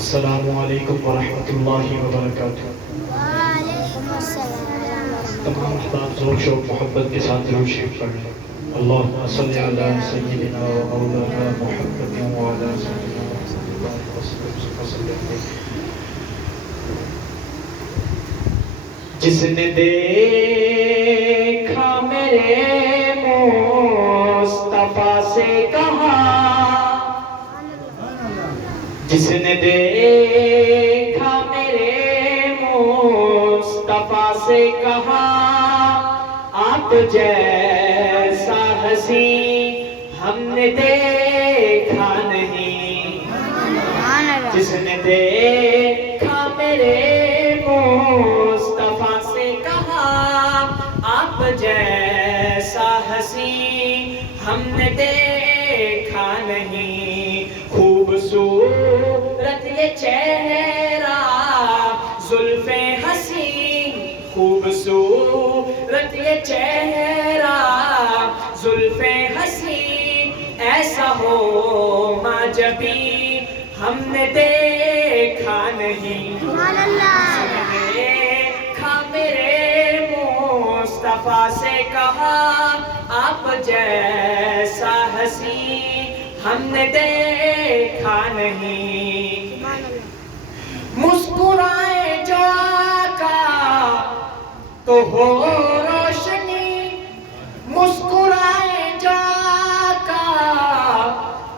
السلام علیکم ورحمۃ اللہ وبرکاتہ۔ وعلیکم السلام تمام احباب ذوق شوق محبت کے ساتھ ضرور شریف پڑھ لیں۔ اللہم صلی علی سیدنا و مولانا محمد وعلی سیدنا محمد وسلم۔ جس نے دیکھا میرے مصطفیٰ سے کہا، جس نے دیکھا میرے مصطفیٰ سے کہا، آپ جیسا ہنسی ہم نے دیکھا نہیں۔ جس نے دیکھا میرے مصطفیٰ سے کہا، آپ جیسا ہنسی ہم نے دیکھا نہیں۔ خوبصورت یہ چہرہ زلفیں حسین، خوبصورت یہ چہرہ زلفیں حسین، ایسا ہو ماں جبھی ہم نے دیکھا نہیں۔ دیکھا میرے مصطفیٰ سے کہا، آپ جیسا حسین ہم نے دیکھا نہیں۔ مسکرائے جو آقا تو ہو روشنی، مسکرائے جو آقا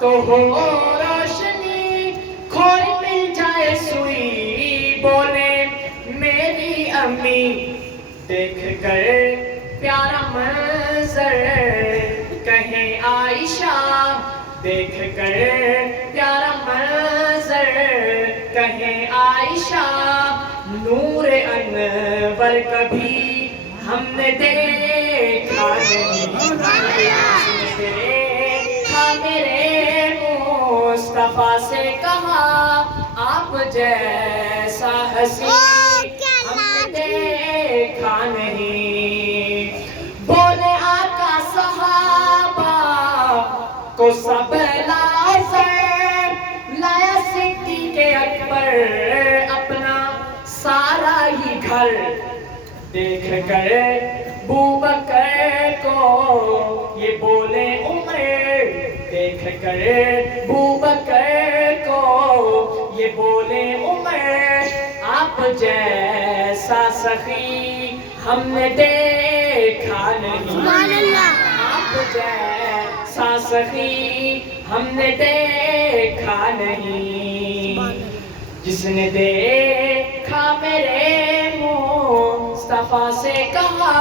تو ہو روشنی، کھوئی مل جائے سوئی بولے میری امی، دیکھ کر پیارا منظر کہیں عائشہ، دیکھ کر پیارا منظر کہیں عائشہ، نور انور کبھی ہم نے دیکھا نہیں۔ دیکھا میرے مصطفیٰ سے کہا، آپ جیسا حسین ہم نے دیکھا نہیں۔ بولے آقا صحابہ کو سب لایا صدیق اکبر اپنا سارا ہی گھر، دیکھ کر بوبکر کو یہ بولے عمر، دیکھ کر بوبکر کو یہ بولے عمر، آپ جیسا سخی ہم نے دیکھا نہیں۔ آپ جیسا سخی ہم نے دیکھا نہیں۔ جس نے دیکھا میرے مصطفیٰ سے کہا،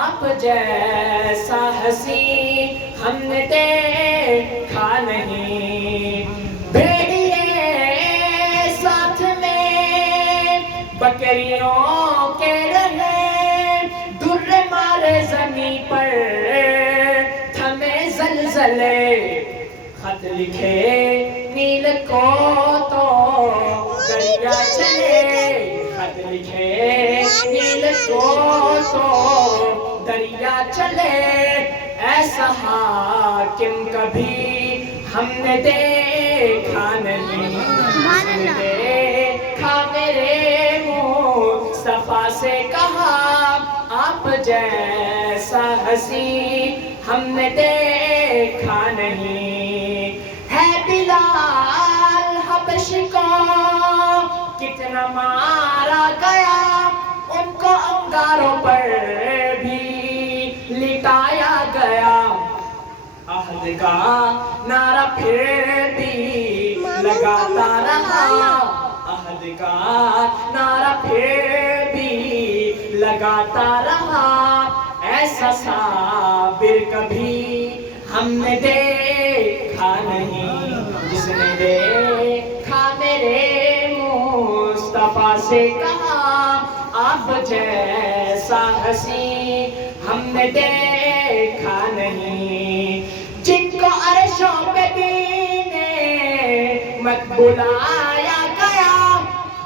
آپ جیسا حسین ہم نے دیکھا نہیں۔ بھیڑیے ساتھ میں بکریوں کے رہے، در مارے زمین پر تھمے زلزلے، خط لکھے نیل کو تو دریا چلے، خط لکھے نیل کو تو دریا چلے، ایسا حاکم کبھی ہم نے دیکھا نہیں۔ دیکھا میرے مصطفیٰ سے کہا، آپ جیسا حسین ہم نے دیکھا نہیں۔ ہے بلال حبشی کو کتنا مارا گیا، ان کو انگاروں پر بھی لٹایا گیا، عہد کا نعرہ پھر بھی لگاتا رہا، عہد کا نعرہ پھر بھی لگاتا رہا، ایسا صابر کبھی ہم نے دیکھا نہیں۔ جس نے دیکھا میرے مصطفیٰ سے کہا، آپ جیسا حسین ہم نے دیکھا نہیں۔ جن کو عرشوں پہ مت بلایا گیا،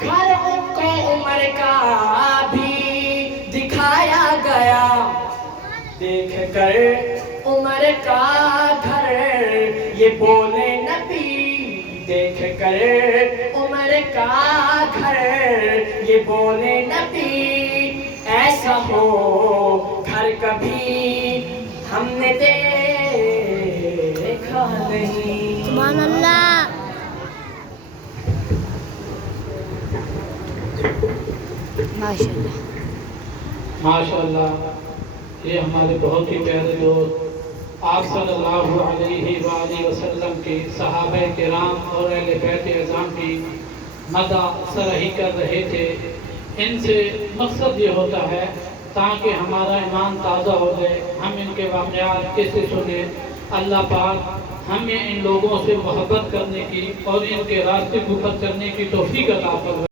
گھر ان کو عمر کا بھی دکھایا گیا، دیکھ کر عمر کا گھر یہ بولے نبی، دیکھ کر عمر کا گھر یہ بولے نبی ایسا ہو گھر کبھی ہم نے دیکھا نہیں. سبحان اللہ. ماشاء اللہ. ماشاءاللہ. یہ ہمارے بہت ہی پیارے دوست آپ صلی اللہ علیہ وآلہ وسلم کے صحابہ کرام اور اہل بیت اعظام کی مدح سرہی کر رہے تھے. ان سے مقصد یہ ہوتا ہے تاکہ ہمارا ایمان تازہ ہو جائے. ہم ان کے واقعات کیسے سنیں. اللہ پاک ہمیں ان لوگوں سے محبت کرنے کی اور ان کے راستے کو پر کرنے کی توفیق عطا فرمائے.